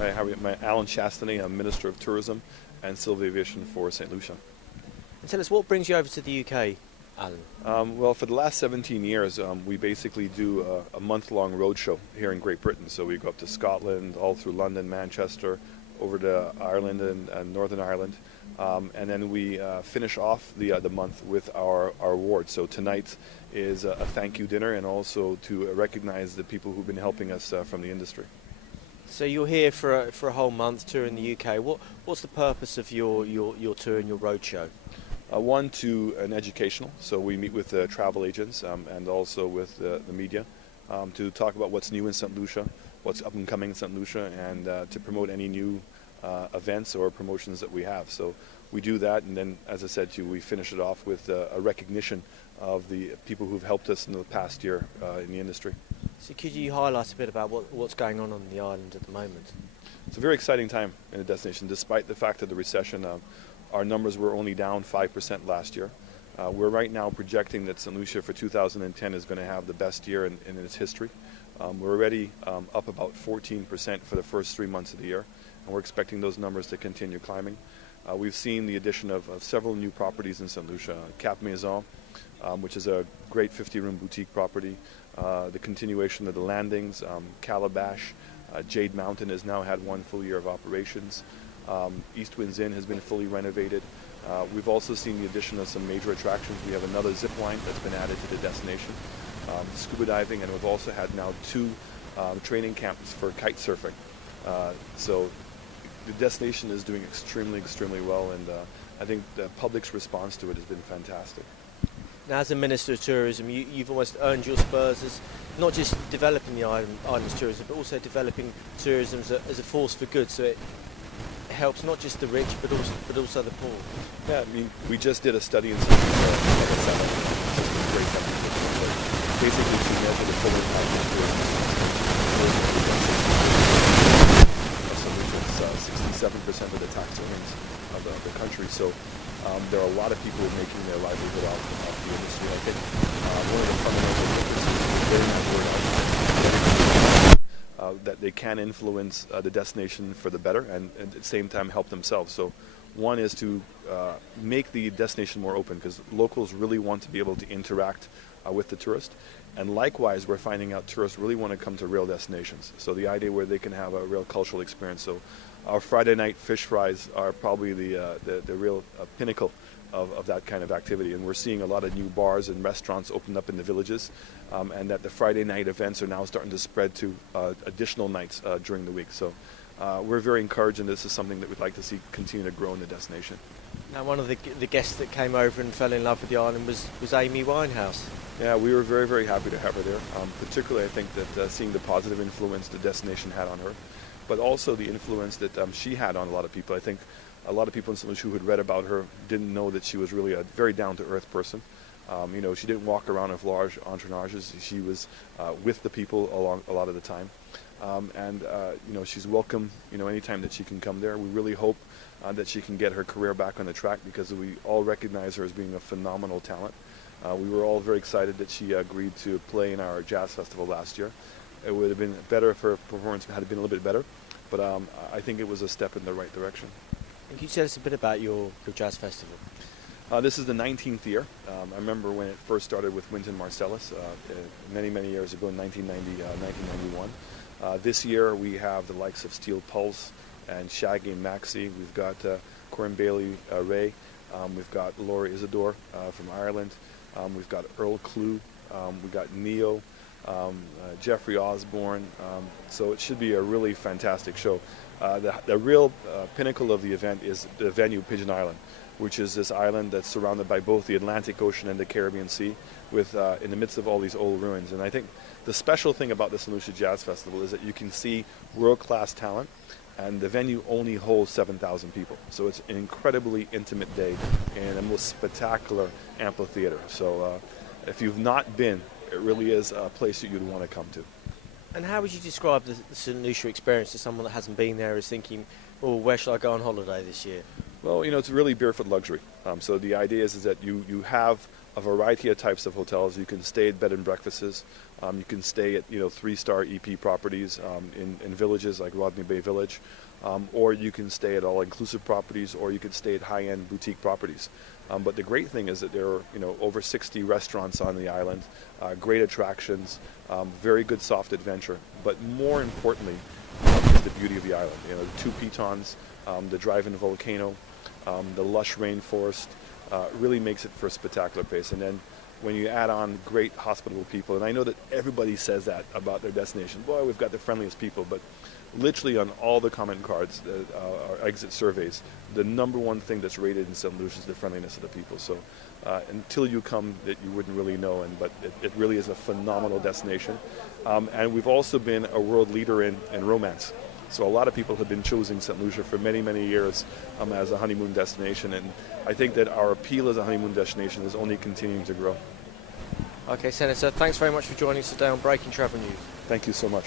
Hi, how are you? I'm Alan Chastanet. I'm Minister of Tourism and Civil Aviation for St. Lucia. And tell us, what brings you over to the UK, Alan? Well, for the last 17 years, we basically do a month-long roadshow here in Great Britain. So we go up to Scotland, all through London, Manchester, over to Ireland and Northern Ireland. And then we finish off the month with our awards. So tonight is a thank you dinner and also to recognize the people who've been helping us from the industry. So you're here for a whole month touring the UK. What's the purpose of your tour and your roadshow? One, to an educational, so we meet with travel agents and also with the media to talk about what's new in St. Lucia, what's up and coming in St. Lucia, and to promote any new events or promotions that we have. So we do that, and then, as I said to you, we finish it off with a recognition of the people who've helped us in the past year in the industry. So could you highlight a bit about what's going on the island at the moment? It's a very exciting time in the destination. Despite the fact of the recession, our numbers were only down 5% last year. We're right now projecting that St. Lucia for 2010 is going to have the best year in its history. We're already up about 14% for the first 3 months of the year, and we're expecting those numbers to continue climbing. We've seen the addition of several new properties in St. Lucia. Cap Maison, which is a great 50-room boutique property. The continuation of the landings, Calabash, Jade Mountain has now had 1 full year of operations. East Winds Inn has been fully renovated. We've also seen the addition of some major attractions. We have another zip line that's been added to the destination, scuba diving, and we've also had now 2 training camps for kite surfing. So the destination is doing extremely well, and I think the public's response to it has been fantastic. Now, as a Minister of Tourism, you've almost earned your spurs as not just developing the island's tourism, but also developing tourism as a force for good. So it helps not just the rich, but also the poor. Yeah, I mean, we just did a study in St. Lucia, like I said, great company, basically to measure the full impact of tourism. It's 67% of the tax earnings of the country. So there are a lot of people making their livelihood off the industry. I think one of the fundamental differences is getting that word out that they can influence the destination for the better and at the same time help themselves. So one is to make the destination more open, because locals really want to be able to interact with the tourist. And likewise, we're finding out tourists really want to come to real destinations. So the idea where they can have a real cultural experience. So our Friday night fish fries are probably the real pinnacle of that kind of activity. And we're seeing a lot of new bars and restaurants open up in the villages, and that the Friday night events are now starting to spread to additional nights during the week. So we're very encouraged, and this is something that we'd like to see continue to grow in the destination. Now, one of the guests that came over and fell in love with the island was Amy Winehouse. Yeah, we were very happy to have her there. Particularly, I think that seeing the positive influence the destination had on her, but also the influence that she had on a lot of people. I think a lot of people in St. Lucia who had read about her didn't know that she was really a very down-to-earth person. She didn't walk around with large entourages. She was with the people along a lot of the time. She's welcome, anytime that she can come there. We really hope that she can get her career back on the track, because we all recognize her as being a phenomenal talent. We were all very excited that she agreed to play in our jazz festival last year. It would have been better if her performance had been a little bit better, but I think it was a step in the right direction. And can you tell us a bit about your jazz festival? This is the 19th year. I remember when it first started with Wynton Marsalis many years ago in 1991. This year we have the likes of Steel Pulse and Shaggy and Maxi. We've got Corinne Bailey Ray. We've got Laura Isidore from Ireland. We've got Earl Klugh. We've got Neo, Jeffrey Osborne. So it should be a really fantastic show. The real pinnacle of the event is the venue, Pigeon Island, which is this island that's surrounded by both the Atlantic Ocean and the Caribbean Sea, with in the midst of all these old ruins. And I think the special thing about the St. Lucia Jazz Festival is that you can see world-class talent, and the venue only holds 7,000 people. So it's an incredibly intimate day in a most spectacular amphitheater. So if you've not been, it really is a place that you'd want to come to. And how would you describe the St. Lucia experience to someone that hasn't been there, is thinking, oh, where should I go on holiday this year? Well, it's really barefoot luxury. So the idea is that you have a variety of types of hotels. You can stay at bed and breakfasts. You can stay at 3-star EP properties in villages like Rodney Bay Village, or you can stay at all-inclusive properties, or you can stay at high-end boutique properties. But the great thing is that there are over 60 restaurants on the island, great attractions, very good soft adventure. But more importantly, is the beauty of the island. The 2 pitons, the drive-in volcano, the lush rainforest really makes it for a spectacular place. And then when you add on great hospitable people, and I know that everybody says that about their destination, boy, we've got the friendliest people, but literally on all the comment cards, our exit surveys, the number one thing that's rated in St. Lucia is the friendliness of the people. So until you come, that you wouldn't really know, but it really is a phenomenal destination. And we've also been a world leader in romance. So a lot of people have been choosing St. Lucia for many, many years as a honeymoon destination, and I think that our appeal as a honeymoon destination is only continuing to grow. Okay, Senator, thanks very much for joining us today on Breaking Travel News. Thank you so much.